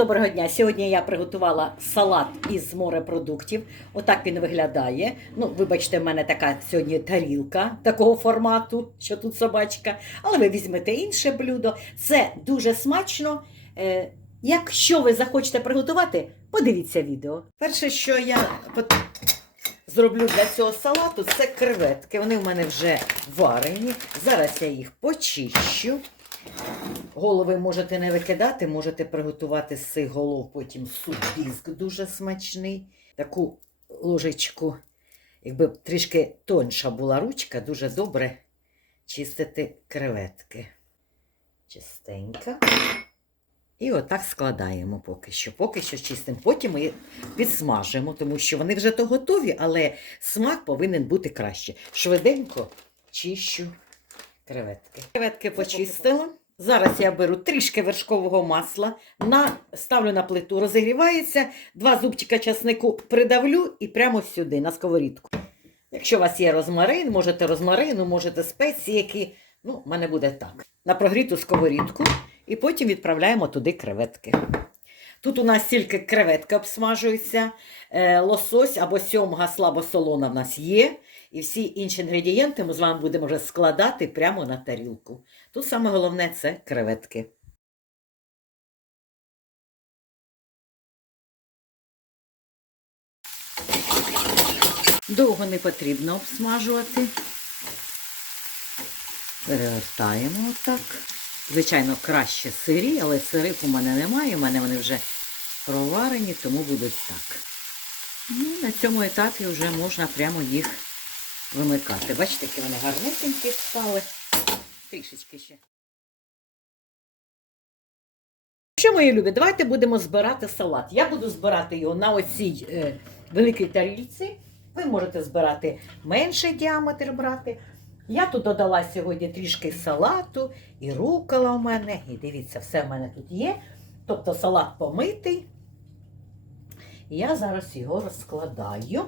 доброго дня! Сьогодні я приготувала салат із морепродуктів. Отак він виглядає. Ну, вибачте, в мене така сьогодні тарілка такого формату, що тут собачка. Але ви візьмете інше блюдо. Це дуже смачно. Е, якщо ви захочете приготувати, подивіться відео. Перше, що я зроблю для цього салату, це креветки. Вони в мене вже варені. Зараз я їх почищу. Голови можете не викидати, можете приготувати з цих голов потім суп-піск дуже смачний. Таку ложечку, якби трішки тонша була ручка, дуже добре чистити креветки. Чистенько. І отак складаємо поки що. Поки що чистимо. Потім ми підсмажимо, тому що вони вже то готові, але смак повинен бути краще. Швиденько чищу креветки. Креветки почистила. Зараз я беру трішки вершкового масла, на, ставлю на плиту, розігрівається, два зубчика часнику придавлю і прямо сюди, на сковорідку. Якщо у вас є розмарин, можете розмарину, можете спеції, які. Ну, в мене буде так. На прогріту сковорідку і потім відправляємо туди креветки. Тут у нас тільки креветки обсмажуються, е, лосось або сьомга слабосолона в нас є. І всі інші інгредієнти ми з вами будемо вже складати прямо на тарілку. Тут саме головне це креветки. Довго не потрібно обсмажувати. Перевертаємо отак. Звичайно, краще сирі, але сирів у мене немає. У мене вони вже проварені, тому будуть так. Ну, на цьому етапі вже можна прямо їх вимикати. Бачите, які вони гарненькі стали. Трішечки ще. Що, мої любі, давайте будемо збирати салат. Я буду збирати його на оцій е, великій тарілці. Ви можете збирати менший діаметр брати. Я тут додала сьогодні трішки салату, і рукола у мене, і дивіться, все в мене тут є. Тобто салат помитий. Я зараз його розкладаю.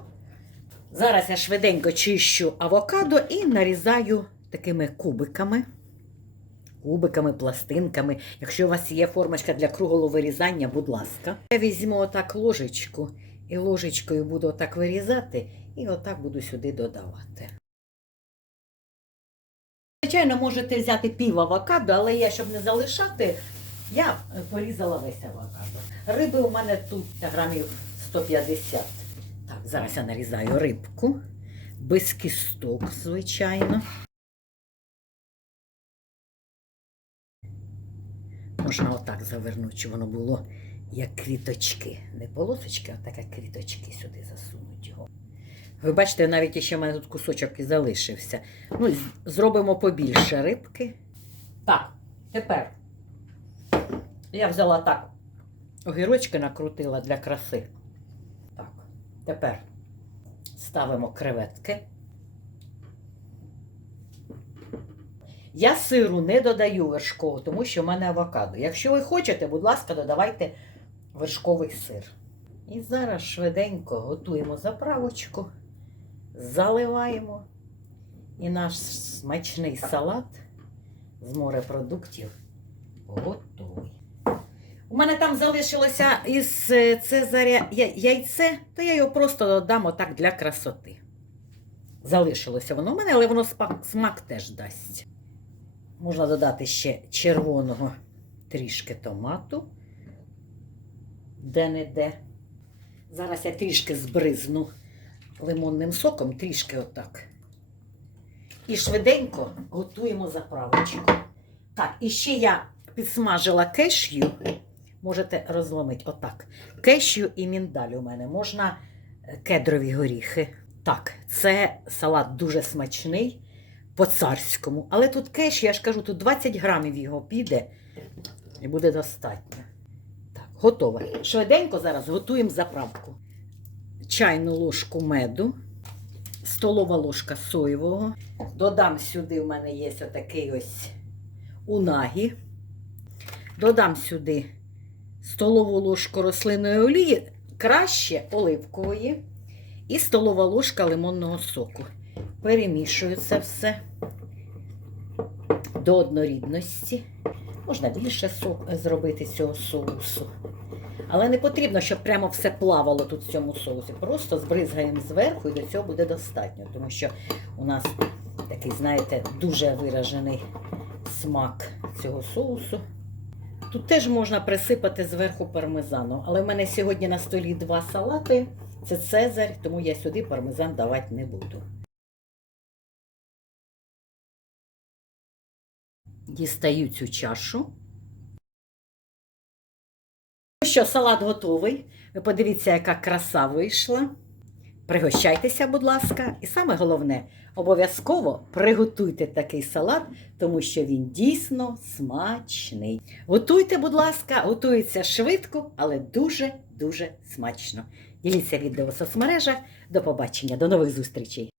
Зараз я швиденько чищу авокадо і нарізаю такими кубиками. Кубиками, пластинками. Якщо у вас є формочка для круглого вирізання, будь ласка. Я візьму отак ложечку і ложечкою буду отак вирізати, і отак буду сюди додавати. Звичайно, можете взяти пів авокадо, але я, щоб не залишати, я порізала весь авокадо. Риби у мене тут грамів 150. Зараз я нарізаю рибку. Без кісток, звичайно. Можна отак завернути, щоб воно було як квіточки. Не полосочки, а так як квіточки сюди засунуть його. Ви бачите, навіть ще в мене тут кусочок і залишився. Ну, зробимо побільше рибки. Так, тепер я взяла так, огірочки накрутила для краси. Тепер ставимо креветки. Я сиру не додаю вершкового, тому що в мене авокадо. Якщо ви хочете, будь ласка, додавайте вершковий сир. І зараз швиденько готуємо заправочку, заливаємо. І наш смачний салат з морепродуктів готовий. У мене там залишилося із е, Цезаря яйце, то я його просто додам отак для красоти. Залишилося воно у мене, але воно смак теж дасть. Можна додати ще червоного трішки томату, де-не-де. Зараз я трішки збризну лимонним соком, трішки отак. І швиденько готуємо заправочку. Так, і ще я підсмажила кешю. Можете розломити отак. Кешю і міндаль у мене. Можна е, кедрові горіхи. Так, це салат дуже смачний по-царському. Але тут кеш, я ж кажу, тут 20 грамів його піде і буде достатньо. Так, готово. Швиденько зараз готуємо заправку. Чайну ложку меду, столова ложка соєвого. Додам сюди, у мене є отакий ось унагі. Додам сюди столову ложку рослинної олії, краще оливкової, і столова ложка лимонного соку. Перемішую це все до однорідності. Можна більше со- зробити цього соусу. Але не потрібно, щоб прямо все плавало тут в цьому соусі. Просто збризгаємо зверху і до цього буде достатньо, тому що у нас такий, знаєте, дуже виражений смак цього соусу. Тут теж можна присипати зверху пармезану, але в мене сьогодні на столі два салати. Це Цезарь, тому я сюди пармезан давати не буду. Дістаю цю чашу. Ну що, салат готовий. Ви подивіться, яка краса вийшла. Пригощайтеся, будь ласка, і саме головне, обов'язково приготуйте такий салат, тому що він дійсно смачний. Готуйте, будь ласка, готується швидко, але дуже-дуже смачно. Діліться відео в соцмережах. До побачення, до нових зустрічей!